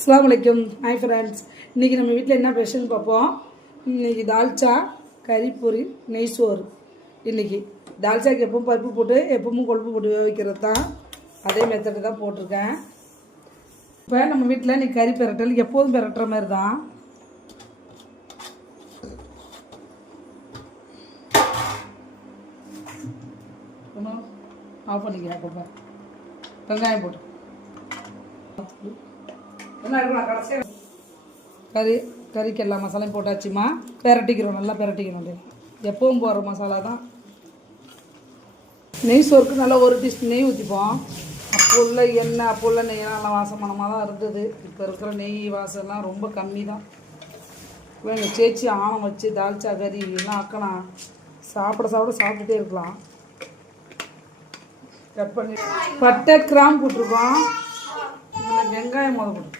अस्सलाम वालेकुम hi friends इनकी நம்ம வீட்ல என்ன ஸ்பெஷல் பாப்போம் இன்னைக்கு தால்ச்சா கறி பொரி நெய் சோறு இன்னைக்கு தால்ச்சாக்கு எப்பவும் பருப்பு போட்டு எப்பவும் கொழுப்பு போட்டு வைக்கிறது தான் அதே மெத்தட் தான் போட்டுருக்கேன் இப்போ நம்ம வீட்ல இன்னைக்கு கறி பெரட்டல் எப்பவும் பெரட்டற மாதிரி தான் ஆஃப் பண்ணிக்கிறேன் அப்போ வெங்காயம் போட்டு கறிக்கு எல்லா மசாலையும் போட்டாச்சுமா பெரட்டிக்கிறோம் நல்லா பெரட்டிக்கணும் எப்பவும் போடுற மசாலா தான் நெய் சோறுக்கு நல்லா ஒரு டீஸ்பூன் நெய் ஊற்றிப்போம் அப்போ உள்ள எண்ணெய் அப்போ உள்ள நெய்யெல்லாம் நல்லா வாசமானமாக தான் இருந்தது இப்போ இருக்கிற நெய் வாசம்லாம் ரொம்ப கம்மி தான் எங்கள் சேச்சி ஆணம் வச்சு தால்ச்சா கறி எல்லாம் ஆக்கலாம் சாப்பிட்டுட்டே இருக்கலாம் கட் பண்ணி பட்டை கிராம்பு போட்டிருக்கோம் இதில் வெங்காயம் போட்டு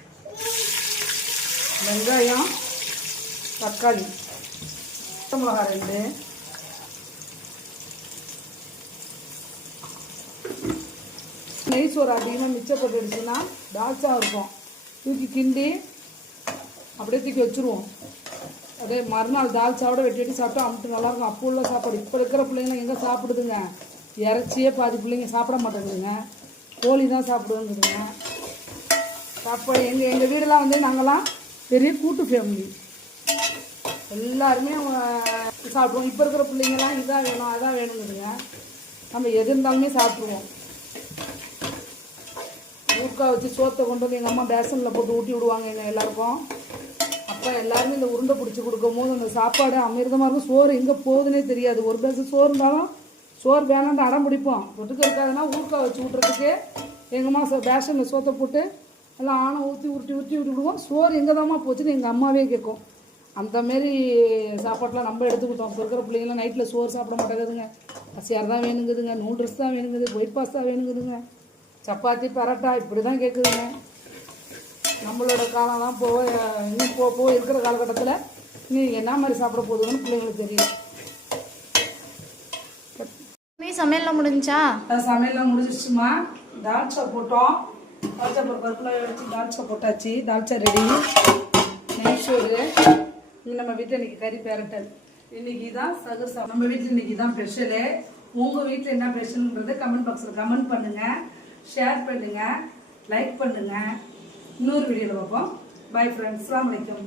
வெங்காயம் தக்காளி மிளகா 2 நெய் சோறு அதிகமாக மிச்சப்பட்டுடுச்சுன்னா தால்ச்சா இருக்கும் தூக்கி கிண்டி அப்படியே தூக்கி வச்சுருவோம் அதே மறுநாள் தால்ச்சாவோட வெட்டி சாப்பிட்டா அமுட்டு நல்லாயிருக்கும் அப்போ உள்ள சாப்பாடு இப்போ இருக்கிற பிள்ளைங்க எங்கே சாப்பிடுதுங்க இறைச்சியே பாதி பிள்ளைங்க சாப்பிட மாட்டேங்குதுங்க கோழி தான் சாப்பிடுவோங்குதுங்க சாப்பாடு எங்கள் வீடெல்லாம் வந்து நாங்கள்லாம் பெரிய கூட்டு ஃபேமிலி எல்லாருமே சாப்பிடுவோம் இப்போ இருக்கிற பிள்ளைங்கள்லாம் இதாக வேணும் அதான் வேணுங்குதுங்க நம்ம எது இருந்தாலுமே சாப்பிட்ருவோம் ஊறுக்காய் வச்சு சோத்தை கொண்டு வந்து எங்கள் அம்மா பேசனில் போட்டு ஊட்டி விடுவாங்க எங்கள் எல்லாருக்கும் அப்போ எல்லாருமே இந்த உருண்டை பிடிச்சி கொடுக்கும் போது அந்த சாப்பாடு அமிர்தமாக இருக்கும் சோறு எங்கே போகுதுன்னே தெரியாது ஒரு பேசம் சோறு இருந்தாலும் சோறு வேணான்ட்டு அடம் பிடிப்போம் தொட்டுக்க இருக்காதுன்னா ஊறுக்காய் வச்சு விட்றதுக்கு எங்கள் அம்மா பேசனில் சோத்தை போட்டு எல்லாம் ஆணை உருட்டி விடுவோம் சோறு எங்கே தாம்மா போச்சுன்னு எங்கள் அம்மாவே கேட்கும் அந்தமாரி சாப்பாட்டெலாம் நம்ம எடுத்துக்கிட்டோம் இப்போ இருக்கிற பிள்ளைங்களாம் நைட்டில் சோறு சாப்பிட மாட்டேங்குதுங்க பசியார் தான் வேணுங்குதுங்க நூடுல்ஸ் தான் வேணுங்குது ஒயிட் பாஸ்தா வேணுங்குதுங்க சப்பாத்தி பரோட்டா இப்படி தான் கேட்குதுங்க நம்மளோட காலம் தான் இன்னும் போக இருக்கிற காலகட்டத்தில் இன்னும் என்ன மாதிரி சாப்பிட போகுதுன்னு பிள்ளைங்களுக்கு தெரியும் சமையல்லாம் முடிஞ்சா சமையல்லாம் முடிஞ்சிருச்சுமா தால்ச்சா போட்டோம் தால்ச்சா பருப்புல வச்சு தால்ச்சா போட்டாச்சு தால்ச்சா ரெடி நெய் சோறு நம்ம வீட்டில் இன்னைக்கு கறி பெரட்டல் இன்னைக்கு தான் சகுசா நம்ம வீட்டில் இன்னைக்கு தான் ஸ்பெஷலு உங்கள் வீட்டில் என்ன ஸ்பெஷலுன்றது கமெண்ட் பாக்ஸில் கமெண்ட் பண்ணுங்கள் ஷேர் பண்ணுங்கள் லைக் பண்ணுங்கள் இன்னொரு வீடியோவில் பார்ப்போம் பை ஃப்ரெண்ட்ஸ் அஸ்ஸலாமு அலைக்கும்